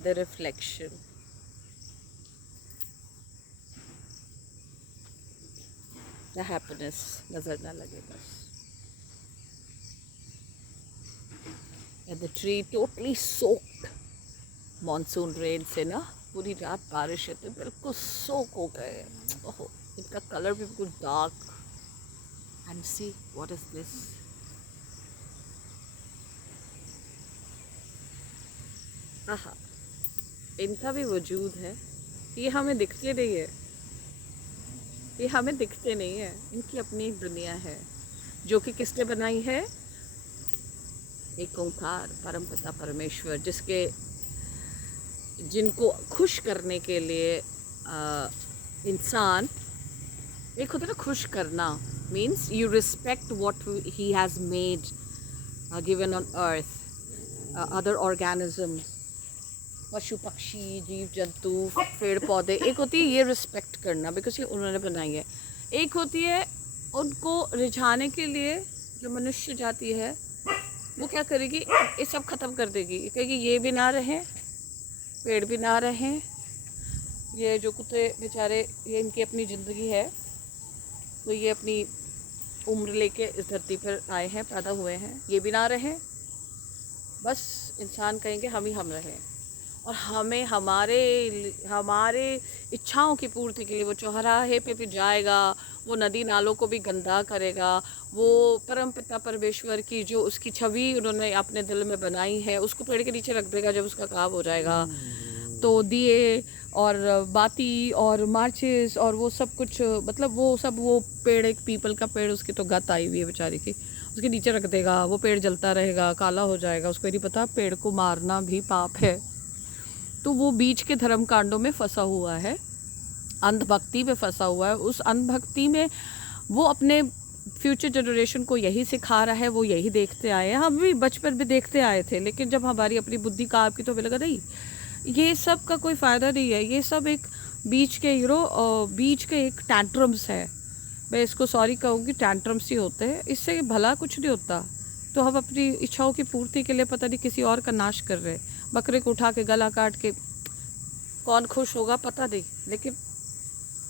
The reflection. The happiness नज़र ना लगे बस। And the tree totally soaked monsoon rain से ना, पूरी रात बारिश है तो बिल्कुल सोक हो गए। ओहो, इनका कलर भी बिल्कुल dark. And see what is this. आहा, इनका भी वजूद है। ये हमें दिखते नहीं है, ये हमें दिखते नहीं है। इनकी अपनी एक दुनिया है जो कि किसने बनाई है? एक ओंकार परमपिता परमेश्वर, जिनको खुश करने के लिए इंसान, एक होता है ना खुश करना, means you respect what he has made given on earth, other organism, पशु पक्षी जीव जंतु पेड़ पौधे। एक होती है ये रिस्पेक्ट करना बिकॉज ये उन्होंने बनाई है। एक होती है उनको रिझाने के लिए जो मनुष्य जाति है वो क्या करेगी, ये सब ख़त्म कर देगी। कहेगी ये भी ना रहें, पेड़ भी ना रहें, ये जो कुत्ते बेचारे, ये इनकी अपनी ज़िंदगी है, तो ये अपनी उम्र लेके इस धरती पर आए हैं, पैदा हुए हैं, ये भी ना रहें। बस इंसान कहेंगे हम ही हम रहें, और हमें हमारे इच्छाओं की पूर्ति के लिए वो चौराहे पे भी जाएगा, वो नदी नालों को भी गंदा करेगा, वो परमपिता परमेश्वर की जो उसकी छवि उन्होंने अपने दिल में बनाई है उसको पेड़ के नीचे रख देगा जब उसका काम हो जाएगा। तो दिए और बाती और मार्चेस और वो सब कुछ, मतलब वो सब, वो पेड़, एक पीपल का पेड़, उसकी तो गत आई हुई है बेचारी की, उसके नीचे रख देगा, वो पेड़ जलता रहेगा, काला हो जाएगा। उसको नहीं पता पेड़ को मारना भी पाप है। तो वो बीच के धर्म कांडों में फंसा हुआ है, अंधभक्ति में फंसा हुआ है। उस अंधभक्ति में वो अपने फ्यूचर जनरेशन को यही सिखा रहा है, वो यही देखते आए हैं। हम भी बचपन में देखते आए थे, लेकिन जब हमारी अपनी बुद्धि काम की तो हमें लगा नहीं, ये सब का कोई फ़ायदा नहीं है, ये सब एक बीच के बीच के एक टैंट्रम्स है। मैं इसको सॉरी कहूँगी, टैंट्रम्स ही होते हैं, इससे भला कुछ नहीं होता। तो हम अपनी इच्छाओं की पूर्ति के लिए पता नहीं किसी और का नाश कर रहे हैं। बकरे को उठा के गला काट के कौन खुश होगा पता नहीं, लेकिन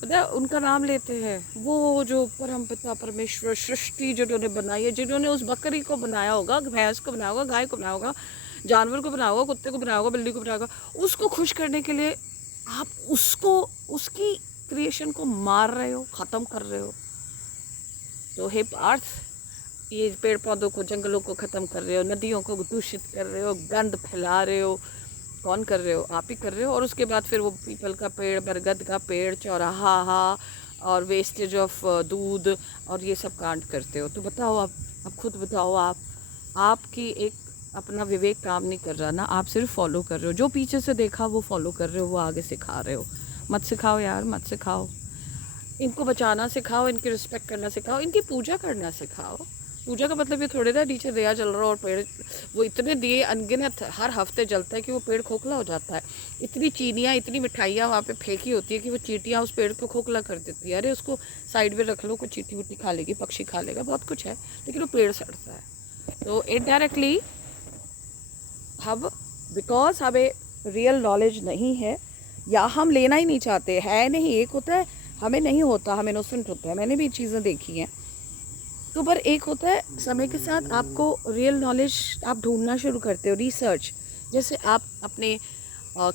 पता है उनका नाम लेते हैं। वो जो परमपिता परमेश्वर सृष्टि जिन्होंने बनाई है, जिन्होंने उस बकरी को बनाया होगा, भैंस को बनाया होगा, गाय को बनाया होगा, जानवर को बनाया होगा, कुत्ते को बनाया होगा, बिल्ली को बनाया होगा, उसको खुश करने के लिए आप उसको, उसकी क्रिएशन को मार रहे हो, ख़त्म कर रहे हो। तो हे पार्थ, ये पेड़ पौधों को, जंगलों को ख़त्म कर रहे हो, नदियों को दूषित कर रहे हो, गंद फैला रहे हो। कौन कर रहे हो? आप ही कर रहे हो। और उसके बाद फिर वो पीपल का पेड़, बरगद का पेड़, चौराहा और वेस्टेज ऑफ दूध और ये सब कांड करते हो। तो बताओ, आप खुद बताओ, आपकी एक अपना विवेक काम नहीं कर रहा ना, आप सिर्फ फॉलो कर रहे हो, जो पीछे से देखा वो फॉलो कर रहे हो, वो आगे सिखा रहे हो। मत सिखाओ यार, मत सिखाओ। इनको बचाना सिखाओ, इनकी रिस्पेक्ट करना सिखाओ, इनकी पूजा करना सिखाओ। पूजा का मतलब ये थोड़े ना नीचे दिया जल रहा हो और पेड़, वो इतने दिए अनगिनत हर हफ्ते जलता है कि वो पेड़ खोखला हो जाता है। इतनी चीनियाँ, इतनी मिठाइयाँ वहाँ पे फेंकी होती है कि वो चींटियाँ उस पेड़ को खोखला कर देती है। अरे उसको साइड में रख लो, कोई चींटी विटी खा लेगी, पक्षी खा लेगा, बहुत कुछ है, लेकिन वो पेड़ सड़ता है। तो इनडायरेक्टली हम, बिकॉज हमें रियल नॉलेज नहीं है या हम लेना ही नहीं चाहते, है नहीं। एक होता है हमें नहीं होता, हम इनोसेंट होते हैं, मैंने भी चीज़ें देखी हैं। तो पर एक होता है समय के साथ आपको रियल नॉलेज आप ढूंढना शुरू करते हो, रिसर्च। जैसे आप अपने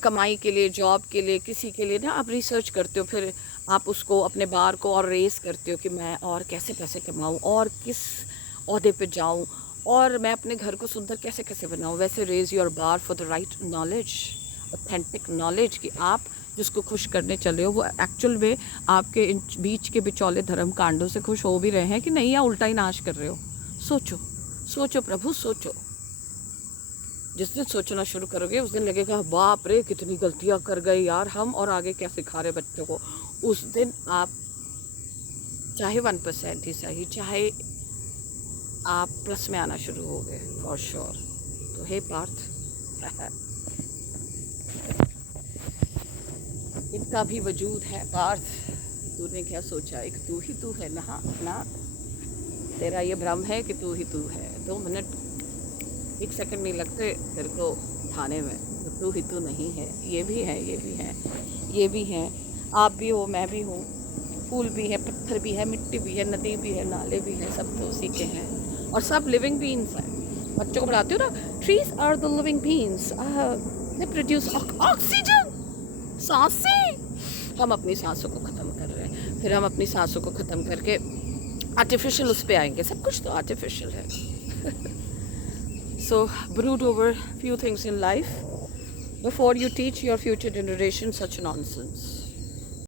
कमाई के लिए, जॉब के लिए, किसी के लिए ना आप रिसर्च करते हो, फिर आप उसको अपने बार को और रेस करते हो कि मैं और कैसे पैसे कमाऊँ और किस ओहदे पे जाऊँ और मैं अपने घर को सुंदर कैसे कैसे बनाऊँ। वैसे raise your bar for the right knowledge, authentic knowledge, कि आप जिसको खुश करने चले हो वो एक्चुअल में आपके इन बीच के बिचौले धर्म कांडों से खुश हो भी रहे हैं कि नहीं, या उल्टा ही नाश कर रहे हो। सोचो, सोचो प्रभु, सोचो। जिस दिन सोचना शुरू करोगे उस दिन लगेगा बाप रे कितनी गलतियां कर गए यार हम, और आगे क्या सिखा रहे बच्चों को। उस दिन आप चाहे 1% ही सही, चाहे आप प्लस में आना शुरू हो गए फॉर श्योर। तो हे पार्थ, इनका भी वजूद है पार्थ। तूने क्या सोचा, एक तू ही तू है ना ना, तेरा ये भ्रम है कि तू ही तू है। 2 मिनट 1 सेकंड नहीं लगते तेरे को थाने में। तू ही तो नहीं है, ये भी है, ये भी है, ये भी है, आप भी हो, मैं भी हूँ, फूल भी है, पत्थर भी है, मिट्टी भी है, नदी भी है, नाले भी हैं, सब तो उसी के हैं, और सब लिविंग बीइंग्स हैं। बच्चों को पढ़ाती हूँ ना, trees are the living beings, they produce oxygen, सांसें। हम अपनी सांसों को ख़त्म कर रहे हैं, फिर हम अपनी सांसों को ख़त्म करके आर्टिफिशियल उस पर आएंगे, सब कुछ तो आर्टिफिशियल है। So brood over few things in life before you teach your future generation such nonsense.